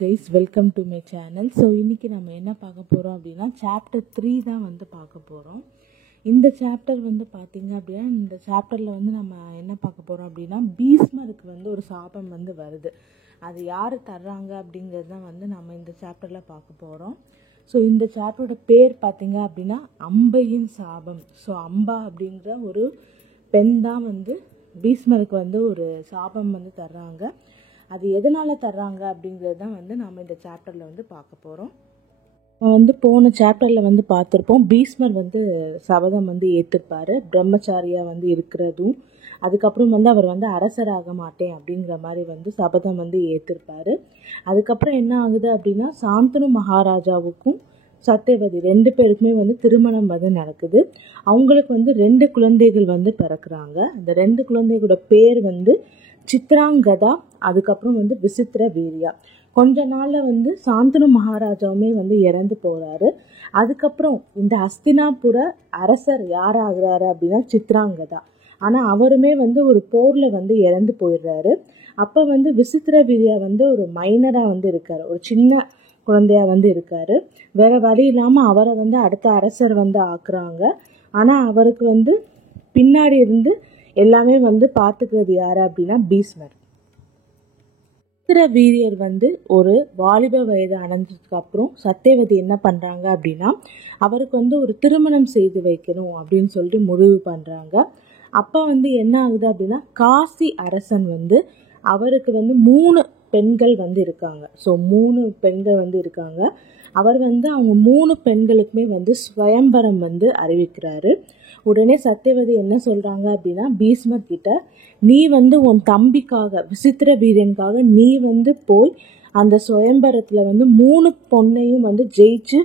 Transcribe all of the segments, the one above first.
Guys welcome to my channel. So இன்றைக்கி நம்ம என்ன பார்க்க போகிறோம் அப்படின்னா சாப்டர் 3 தான் பார்க்க போகிறோம். இந்த சாப்டர் பார்த்திங்க அப்படின்னா இந்த சாப்டரில் நம்ம என்ன பார்க்க போகிறோம் அப்படின்னா பீஷ்மருக்கு ஒரு சாபம் வருது. அது யார் தர்றாங்க அப்படிங்கிறது தான் நம்ம இந்த சாப்டரில் பார்க்க போகிறோம். ஸோ இந்த சாப்டரோட பேர் பார்த்திங்க அப்படின்னா அம்பையின் சாபம். ஸோ அம்பா அப்படிங்கிற ஒரு பெண் தான் பீஷ்மருக்கு ஒரு சாபம் தர்றாங்க. அது எதனால் தர்றாங்க அப்படிங்கிறது தான் நம்ம இந்த சாப்டரில் பார்க்க போகிறோம். போன சாப்டரில் பார்த்துருப்போம். பீஷ்மர் சபதம் ஏற்றிருப்பார் பிரம்மச்சாரியாக இருக்கிறதும், அதுக்கப்புறம் அவர் அரசராக மாட்டேன் அப்படிங்கிற மாதிரி சபதம் ஏற்றிருப்பார். அதுக்கப்புறம் என்ன ஆகுது அப்படின்னா சாந்தனு மகாராஜாவுக்கும் சத்தியவதி 2 பேருக்குமே திருமணம் நடக்குது. அவங்களுக்கு 2 குழந்தைகள் பிறக்கிறாங்க. அந்த 2 குழந்தைகளோட பேர் சித்ராங்கதா, அதுக்கப்புறம் விசித்திர வீரியா. கொஞ்ச நாளில் சாந்தனு மகாராஜாவுமே இறந்து போகிறாரு. அதுக்கப்புறம் இந்த ஹஸ்தினாபுர அரசர் யார் ஆகுறாரு அப்படின்னா சித்ராங்கதா. ஆனால் அவருமே ஒரு போரில் இறந்து போயிடுறாரு. அப்போ விசித்திர வீரியா ஒரு மைனராக இருக்கார், ஒரு சின்ன குழந்தையா இருக்காரு. வேற வழி இல்லாமல் அவரை அடுத்த அரசர் ஆக்குறாங்க. ஆனால் அவருக்கு பின்னாடி இருந்து எல்லாமே பார்த்துக்கிறது யாரு அப்படின்னா பீஷ்மர். விசித்திர வீரியர் ஒரு வாலிப வயது அடைஞ்சதுக்கு அப்புறம் சத்தியவதி என்ன பண்றாங்க அப்படின்னா அவருக்கு ஒரு திருமணம் செய்து வைக்கணும் அப்படின்னு சொல்லிட்டு முடிவு பண்றாங்க. அப்ப என்ன ஆகுது அப்படின்னா காசி அரசன் அவருக்கு 3 பெண்கள் இருக்காங்க. ஸோ 3 பெண்கள் இருக்காங்க. அவர் அவங்க 3 பெண்களுக்குமே ஸ்வயம்பரம் அறிவிக்கிறாரு. உடனே சத்தியவதி என்ன சொல்றாங்க அப்படின்னா பீஷ்மர் கிட்ட, நீ உன் தம்பிக்காக விசித்திர வீரனுக்காக நீ போய் அந்த சுயம்பரத்துல 3 பொண்ணையும் ஜெயிச்சு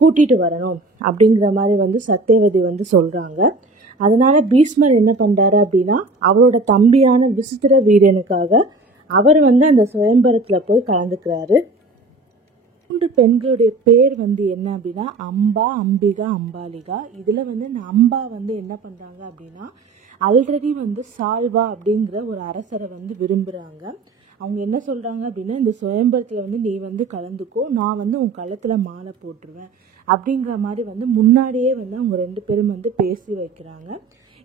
கூட்டிட்டு வரணும் அப்படிங்கிற மாதிரி சத்தியவதி சொல்றாங்க. அதனால பீஷ்மர் என்ன பண்றாரு அப்படின்னா அவரோட தம்பியான விசித்திர வீரனுக்காக அவர் அந்த சுயம்பரத்துல போய் கலந்துக்கிறாரு. 3 பெண்களுடைய பேர் என்ன அப்படின்னா அம்பா, அம்பிகா, அம்பாலிகா. இதுல இந்த அம்பா என்ன பண்றாங்க அப்படின்னா ஆல்ரெடி சால்வா அப்படிங்கிற ஒரு அரசரை விரும்புறாங்க. அவங்க என்ன சொல்றாங்க அப்படின்னா இந்த சுயம்பரத்துல நீ கலந்துக்கோ, நான் உன் கழுத்துல மாலை போட்டுருவேன் அப்படிங்கிற மாதிரி முன்னாடியே அவங்க 2 பேரும் பேசி வைக்கிறாங்க.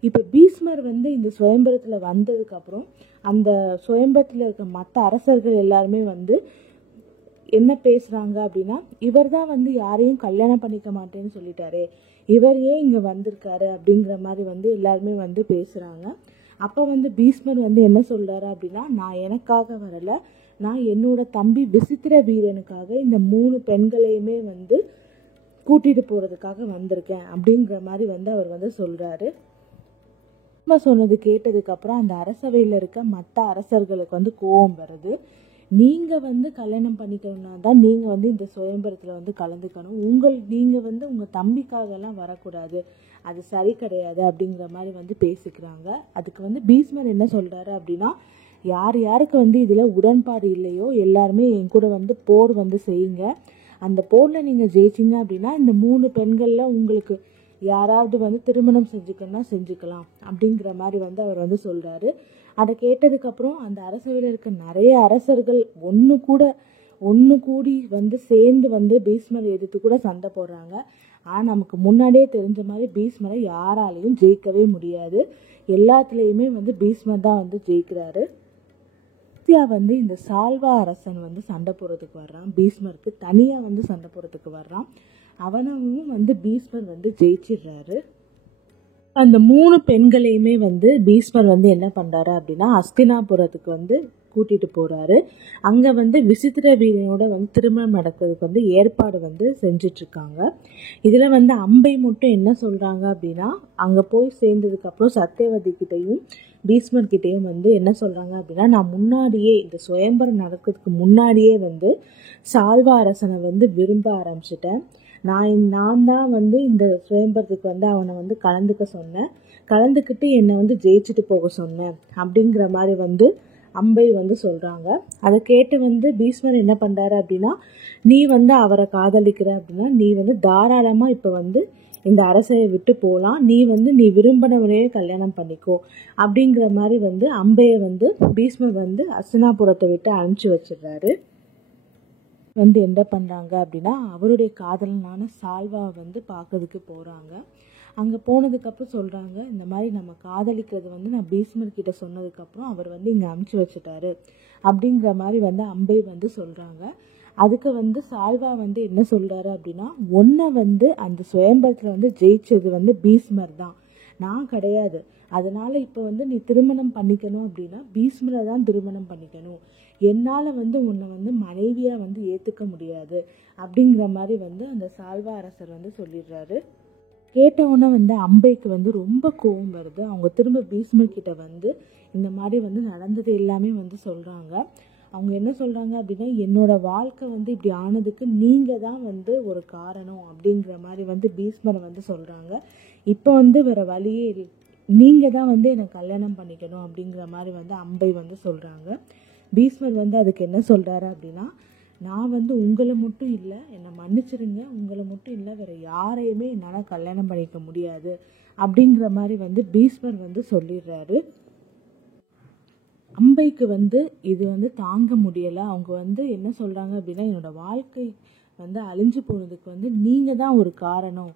இப்போ பீஷ்மர் இந்த சுயம்பரத்துல வந்ததுக்கு அப்புறம் அந்த சுயம்பரத்துல இருக்க மற்ற அரசர்கள் எல்லாருமே என்ன பேசுறாங்க அப்படின்னா இவர் தான் யாரையும் கல்யாணம் பண்ணிக்க மாட்டேன்னு சொல்லிட்டாரு, இவர் ஏன் இங்க வந்திருக்காரு அப்படிங்கிற மாதிரி எல்லாருமே பேசுறாங்க. அப்ப பீஷ்மர் என்ன சொல்றாரு அப்படின்னா நான் எனக்காக வரல, நான் என்னோட தம்பி விசித்திர வீரனுக்காக இந்த 3 பெண்களையுமே கூட்டிட்டு போறதுக்காக வந்திருக்கேன் அப்படிங்கிற மாதிரி அவர் சொல்றாரு. சொன்னது கேட்டதுக்கு அப்புறம் அந்த அரசவையில இருக்க மற்ற அரசர்களுக்கு கோபம் வருது. நீங்க கல்யாணம் பண்ணிக்கணும்னா தான் நீங்க இந்த சுயம்பரத்துல கலந்துக்கணும், நீங்க உங்க தம்பிக்காக எல்லாம் வரக்கூடாது, அது சரி கிடையாது அப்படிங்கிற மாதிரி பேசிக்கிறாங்க. அதுக்கு பீஷ்மர் என்ன சொல்றாரு அப்படின்னா யார் யாருக்கு இதுல உடன்பாடு இல்லையோ எல்லாருமே என் கூட போர் செய்யுங்க. அந்த போர்ல நீங்க ஜெயிச்சிங்க அப்படின்னா இந்த 3 பெண்கள்ல உங்களுக்கு யாராவது திருமணம் செஞ்சுக்கலாம் அப்படிங்கிற மாதிரி அவர் சொல்றாரு. அதை கேட்டதுக்கு அப்புறம் அந்த அரசவையில் இருக்க நிறைய அரசர்கள் ஒன்று கூடி சேர்ந்து பீஷ்மரை எதிர்த்து கூட சண்டை போடுறாங்க. ஆனால் நமக்கு முன்னாடியே தெரிஞ்ச மாதிரி பீஷ்மரை யாராலையும் ஜெயிக்கவே முடியாது. எல்லாத்துலேயுமே பீஷ்மர் தான் ஜெயிக்கிறாரு. இந்த சால்வா அரசன் சண்டை போடுறதுக்கு வர்றான், பீஷ்மருக்கு தனியாக சண்டை போடுறதுக்கு வர்றான். அவனும் பீஷ்மர் ஜெயிச்சிடுறாரு. அந்த 3 பெண்களையுமே பீஷ்மர் என்ன பண்றாரு அப்படின்னா ஹஸ்தினாபுரத்துக்கு கூட்டிட்டு போறாரு. அங்க விசித்திர வீரனோட திருமணம் நடக்கிறதுக்கு ஏற்பாடு செஞ்சுட்டு இருக்காங்க. இதுல அம்பை மட்டும் என்ன சொல்றாங்க அப்படின்னா அங்க போய் சேர்ந்ததுக்கு அப்புறம் சத்தியவதி கிட்டையும் பீஷ்மர் கிட்டையும் என்ன சொல்றாங்க அப்படின்னா நான் முன்னாடியே இந்த சுயம்பரம் நடக்கிறதுக்கு முன்னாடியே சால்வா அரசனை விரும்ப ஆரம்பிச்சிட்டேன். நான் தான் இந்த சுயம்பரத்துக்கு அவனை கலந்துக்க சொன்னேன், கலந்துக்கிட்டு என்னை ஜெயிச்சுட்டு போக சொன்னேன் அப்படிங்கிற மாதிரி அம்பை சொல்றாங்க. அதை கேட்டு பீஷ்மர் என்ன பண்றாரு அப்படின்னா நீ அவரை காதலிக்கிற அப்படின்னா நீ தாராளமா இப்ப இந்த அரசையை விட்டு போகலாம், நீ விரும்பினவனையே கல்யாணம் பண்ணிக்கோ அப்படிங்கிற மாதிரி அம்பையை பீஷ்மர் ஹஸ்தினாபுரத்தை விட்டு அனுப்பிச்சு வச்சிடுறாரு. வந்து என்ன பண்ணுறாங்க அப்படின்னா அவருடைய காதலனான சால்வாவை வந்து பார்க்கறதுக்கு போகிறாங்க. அங்கே போனதுக்கப்புறம் சொல்கிறாங்க, இந்த மாதிரி நம்ம காதலிக்கிறது வந்து நான் பீஷ்மர்கிட்ட சொன்னதுக்கப்புறம் அவர் வந்து இங்கே அமுச்சு வச்சுட்டாரு அப்படிங்கிற மாதிரி வந்து அம்பை வந்து சொல்கிறாங்க. அதுக்கு வந்து சால்வா வந்து என்ன சொல்கிறாரு அப்படின்னா, ஒன்றை வந்து அந்த சுயம்பரத்தில் வந்து ஜெயிச்சது வந்து பீஷ்மர் தான், நான் கிடையாது. அதனால் இப்போ வந்து நீ திருமணம் பண்ணிக்கணும் அப்படின்னா பீஷ்மரை தான் திருமணம் பண்ணிக்கணும். என்னால் வந்து உன்னை வந்து மனைவியாக வந்து ஏற்றுக்க முடியாது அப்படிங்கிற மாதிரி வந்து அந்த சால்வா அரசர் வந்து சொல்லிடுறாரு. கேட்டவுடனே வந்து அம்பைக்கு வந்து ரொம்ப கோபம் வருது. அவங்க திரும்ப பீஷ்மர்கிட்ட வந்து இந்த மாதிரி வந்து நடந்தது எல்லாமே வந்து சொல்கிறாங்க. அவங்க என்ன சொல்கிறாங்க அப்படின்னா, என்னோட வாழ்க்கை வந்து இப்படி ஆனதுக்கு நீங்கள் தான் வந்து ஒரு காரணம் அப்படிங்கிற மாதிரி வந்து பீஷ்மரை வந்து சொல்கிறாங்க. இப்போ வந்து வேறு வழியே இல்லை, நீங்கள் தான் வந்து என்னை கல்யாணம் பண்ணிக்கணும் அப்படிங்கிற மாதிரி வந்து அம்பை வந்து சொல்கிறாங்க. பீஷ்மர் வந்து அதுக்கு என்ன சொல்கிறாரு அப்படின்னா, நான் வந்து உங்களை மட்டும் இல்லை, என்னை மன்னிச்சிருங்க, உங்களை மட்டும் இல்லை, வேறு யாரையுமே என்னால் கல்யாணம் பண்ணிக்க முடியாது அப்படிங்கிற மாதிரி வந்து பீஷ்மர் வந்து சொல்லிடுறாரு. அம்பைக்கு வந்து இது வந்து தாங்க முடியலை. அவங்க வந்து என்ன சொல்கிறாங்க அப்படின்னா, என்னோட வாழ்க்கை வந்து அழிஞ்சு போனதுக்கு வந்து நீங்கள் தான் ஒரு காரணம்,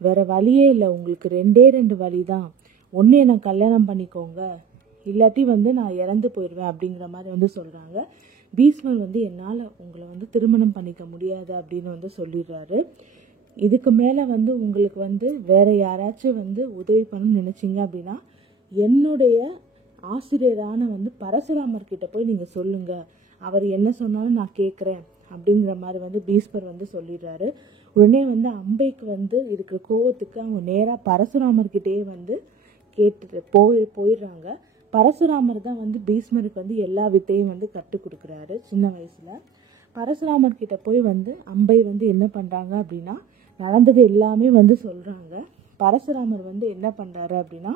வேறு வழியே இல்லை, உங்களுக்கு ரெண்டு வழி தான், ஒன்று என்னை கல்யாணம் பண்ணிக்கோங்க, இல்லாட்டி வந்து நான் இறந்து போயிடுவேன் அப்படிங்கிற மாதிரி வந்து சொல்கிறாங்க. பீஷ்மர் வந்து என்னால் உங்களை வந்து திருமணம் பண்ணிக்க முடியாது அப்படின்னு வந்து சொல்லிடுறாரு. இதுக்கு மேலே வந்து உங்களுக்கு வந்து வேறு யாராச்சும் வந்து உதவி பண்ணணும்னு நினச்சிங்க அப்படின்னா என்னுடைய ஆசிரியரான வந்து பரசுராமர்கிட்ட போய் நீங்கள் சொல்லுங்கள், அவர் என்ன சொன்னாலும் நான் கேட்குறேன் அப்படிங்கிற மாதிரி வந்து பீஷ்மர் வந்து சொல்லிடுறாரு. உடனே வந்து அம்பைக்கு வந்து இருக்கிற கோவத்துக்கு அவங்க நேராக பரசுராமர்கிட்டயே வந்து கேட்டுட்டு போயிடுறாங்க. பரசுராமர் தான் வந்து பீஷ்மருக்கு வந்து எல்லா வித்தையும் வந்து கற்றுக் கொடுக்குறாரு சின்ன வயசில். பரசுராமர்கிட்ட போய் வந்து அம்பை வந்து என்ன பண்ணுறாங்க அப்படின்னா நடந்தது எல்லாமே வந்து சொல்கிறாங்க. பரசுராமர் வந்து என்ன பண்ணுறாரு அப்படின்னா,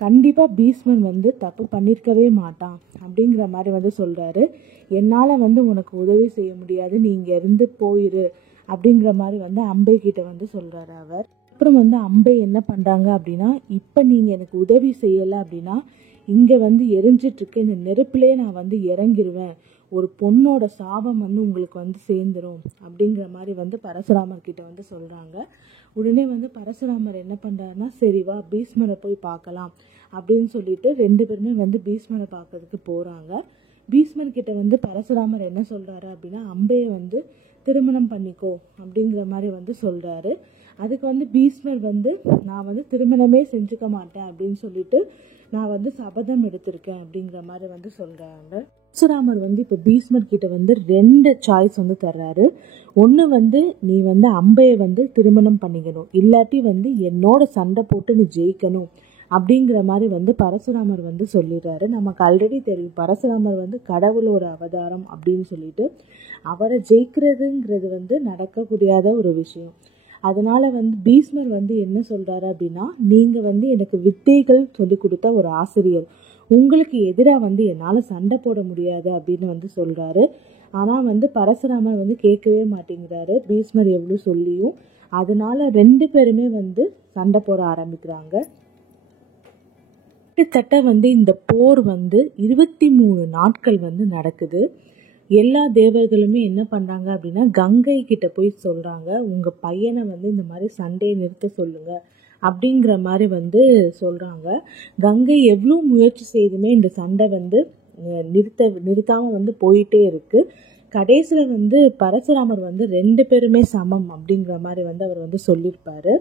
கண்டிப்பாக பீஷ்மர் வந்து தப்பு பண்ணியிருக்கவே மாட்டான் அப்படிங்கிற மாதிரி வந்து சொல்கிறாரு. என்னால் வந்து உனக்கு உதவி செய்ய முடியாது, நீ இங்கே இருந்து போயிரு அப்படிங்கிற மாதிரி வந்து அம்பை கிட்ட வந்து சொல்கிறாரு அவர். அப்புறம் வந்து அம்பை என்ன பண்ணுறாங்க அப்படின்னா, இப்போ நீங்கள் எனக்கு உதவி செய்யலை அப்படின்னா இங்கே வந்து எரிஞ்சிட்ருக்க இந்த நெருப்பிலே நான் வந்து இறங்கிடுவேன், ஒரு பொண்ணோட சாபம் வந்து உங்களுக்கு வந்து சேர்ந்துடும் அப்படிங்கிற மாதிரி வந்து பரசுராமர்கிட்ட வந்து சொல்கிறாங்க. உடனே வந்து பரசுராமர் என்ன பண்ணுறாருன்னா, சரி வா பீஷ்மரை போய் பார்க்கலாம் அப்படின்னு சொல்லிட்டு 2 பேருமே வந்து பீஷ்மரை பார்க்கறதுக்கு போகிறாங்க. பீஷ்மர்கிட்ட வந்து பரசுராமர் என்ன சொல்கிறாரு அப்படின்னா, அம்பையை வந்து திருமணம் பண்ணிக்கோ அப்படிங்கிற மாதிரி வந்து சொல்கிறாரு. அதுக்கு வந்து பீஷ்மர் வந்து நான் வந்து திருமணமே செஞ்சுக்க மாட்டேன் அப்படின்னு சொல்லிட்டு நான் வந்து சபதம் எடுத்திருக்கேன் அப்படிங்கிற மாதிரி வந்து சொல்கிறாங்க. பரசுராமர் வந்து இப்போ பீஷ்மர் கிட்ட வந்து 2 சாய்ஸ் வந்து தர்றாரு. ஒன்று வந்து நீ வந்து அம்பையை வந்து திருமணம் பண்ணிக்கணும், இல்லாட்டி வந்து என்னோட சண்டை போட்டு நீ ஜெயிக்கணும் அப்படிங்கிற மாதிரி வந்து பரசுராமர் வந்து சொல்லிடுறாரு. நமக்கு ஆல்ரெடி தெரியும் பரசுராமர் வந்து கடவுளோட அவதாரம் அப்படின்னு சொல்லிட்டு, அவரை ஜெயிக்கிறதுங்கிறது வந்து நடக்கக்கூடியாத ஒரு விஷயம். அதனால் வந்து பீஷ்மர் வந்து என்ன சொல்கிறாரு அப்படின்னா, நீங்கள் வந்து எனக்கு வித்தைகள் சொல்லி கொடுத்த ஒரு ஆசிரியர், உங்களுக்கு எதிராக வந்து என்னால் சண்டை போட முடியாது அப்படின்னு வந்து சொல்கிறாரு. ஆனால் வந்து பரசுராமர் வந்து கேட்கவே மாட்டேங்கிறாரு பீஷ்மர் எவ்வளோ சொல்லியும். அதனால் 2 பேருமே வந்து சண்டை போட ஆரம்பிக்கிறாங்க. கிட்டத்தட்ட வந்து இந்த போர் வந்து 23 நாட்கள் வந்து நடக்குது. எல்லா தேவர்களுமே என்ன பண்ணுறாங்க அப்படின்னா கங்கை கிட்ட போய் சொல்கிறாங்க, உங்கள் பையனை வந்து இந்த மாதிரி சண்டையை நிறுத்த சொல்லுங்க அப்படிங்கிற மாதிரி வந்து சொல்கிறாங்க. கங்கை எவ்வளோ முயற்சி செய்துமே இந்த சண்டை வந்து நிறுத்தாமல் வந்து போயிட்டே இருக்குது. கடைசியில் வந்து பரசுராமர் வந்து 2 பேருமே சமம் அப்படிங்கிற மாதிரி வந்து அவர் வந்து சொல்லியிருப்பார்.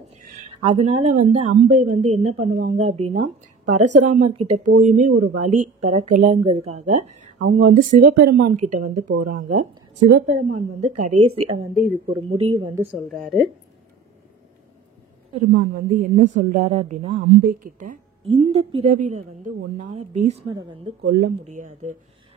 அதனால வந்து அம்பை வந்து என்ன பண்ணுவாங்க அப்படின்னா, பரசுராமர் கிட்ட போயுமே ஒரு வழி பிறக்கலைங்கிறதுக்காக அவங்க வந்து சிவபெருமான் கிட்ட வந்து போகிறாங்க. சிவபெருமான் வந்து கடைசியாக வந்து இதுக்கு ஒரு முடிவு வந்து சொல்கிறாரு. பெருமான் வந்து என்ன சொல்கிறாரு அப்படின்னா அம்பை கிட்ட, இந்த பிறவியில் வந்து உன்னால் பீஷ்மரை வந்து கொல்ல முடியாது,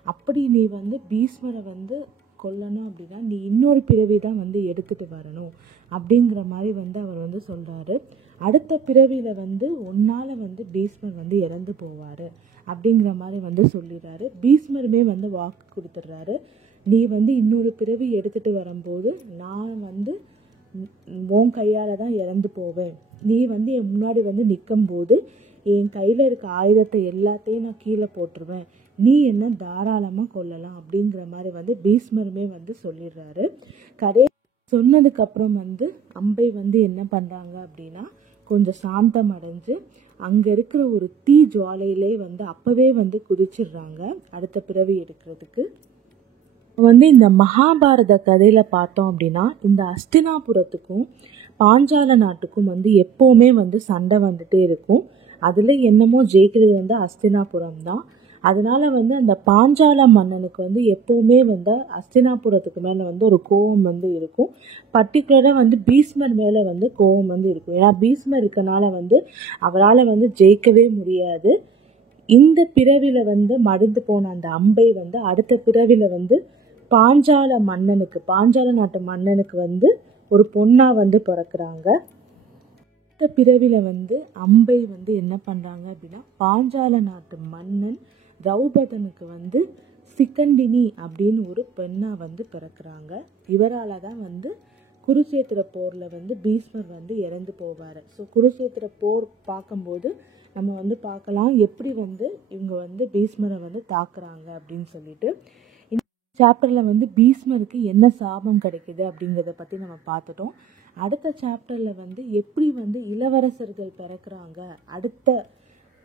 அப்படி நீ வந்து பீஷ்மரை வந்து கொல்லணும் அப்படின்னா நீ இன்னொரு பிறவி தான் வந்து எடுத்துகிட்டு வரணும் அப்படிங்கிற மாதிரி வந்து அவர் வந்து சொல்கிறாரு. அடுத்த பிறவியில் வந்து உன்னால் வந்து பீஷ்மர் வந்து இறந்து போவார் அப்படிங்கிற மாதிரி வந்து சொல்லிடுறாரு. பீஷ்மருமே வந்து வாக்கு கொடுத்துட்றாரு, நீ வந்து இன்னொரு பிறவி எடுத்துகிட்டு வரும்போது நான் வந்து உன் கையால் தான் இறந்து போவேன், நீ வந்து என் முன்னாடி வந்து நிற்கும்போது என் கையில் இருக்க ஆயுதத்தை எல்லாத்தையும் நான் கீழே போட்டுருவேன், நீ என்ன தாராளமாக கொல்லலாம் அப்படிங்கிற மாதிரி வந்து பீஷ்மருமே வந்து சொல்லிடுறாரு. கதை சொன்னதுக்கப்புறம் வந்து அம்பை வந்து என்ன பண்ணுறாங்க அப்படின்னா கொஞ்சம் சாந்தம் அடைஞ்சு அங்கே இருக்கிற ஒரு தீ ஜுவாலையிலே வந்து அப்போவே வந்து குதிச்சிடுறாங்க அடுத்த பிறவி எடுக்கிறதுக்கு. வந்து இந்த மகாபாரத கதையில் பார்த்தோம் அப்படின்னா இந்த அஸ்தினாபுரத்துக்கும் பாஞ்சால நாட்டுக்கும் வந்து எப்போவுமே வந்து சண்டை வந்துட்டே இருக்கும். அதில் என்னமோ ஜெயிக்கிறது வந்து அஸ்தினாபுரம் தான். அதனால வந்து அந்த பாஞ்சால மன்னனுக்கு வந்து எப்போவுமே வந்து அஸ்தினாபுரத்துக்கு மேலே வந்து ஒரு கோபம் வந்து இருக்கும். பர்டிகுலராக வந்து பீஷ்மர் மேலே வந்து கோபம் வந்து இருக்கும். ஏன்னா பீஷ்மர் இருக்கனால வந்து அவரால் வந்து ஜெயிக்கவே முடியாது. இந்த பிறவியில் வந்து மடிந்து போன அந்த அம்பை வந்து அடுத்த பிறவியில் வந்து பாஞ்சால நாட்டு மன்னனுக்கு வந்து ஒரு பொண்ணா வந்து பிறக்கிறாங்க. இந்த பிறவியில் வந்து அம்பை வந்து என்ன பண்ணுறாங்க அப்படின்னா பாஞ்சால நாட்டு மன்னன் திரௌபதனுக்கு வந்து சிக்கண்டினி அப்படின்னு ஒரு பெண்ணாக வந்து பிறக்கிறாங்க. இவரால் தான் வந்து குருசேத்திர போரில் வந்து பீஷ்மர் வந்து இறந்து போவார். ஸோ குருசேத்திர போர் பார்க்கும்போது நம்ம வந்து பார்க்கலாம் எப்படி வந்து இவங்க வந்து பீஷ்மரை வந்து தாக்குறாங்க அப்படின்னு சொல்லிட்டு. இந்த சாப்டரில் வந்து பீஷ்மருக்கு என்ன சாபம் கிடைக்குது அப்படிங்கிறத பற்றி நம்ம பார்த்துட்டோம். அடுத்த சாப்டரில் வந்து எப்படி வந்து இளவரசர்கள் பிறக்கிறாங்க, அடுத்த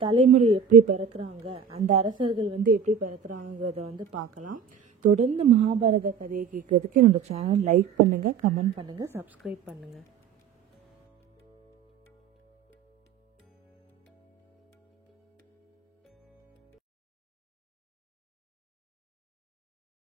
தலைமுறை எப்படி பிறக்கிறாங்க, அந்த அரசர்கள் வந்து எப்படி பிறக்கிறாங்கிறத வந்து பார்க்கலாம். தொடர்ந்து மகாபாரத கதையை கேட்கறதுக்கு என்னோட சேனல் லைக் பண்ணுங்கள், கமெண்ட் பண்ணுங்கள், சப்ஸ்கிரைப் பண்ணுங்கள்.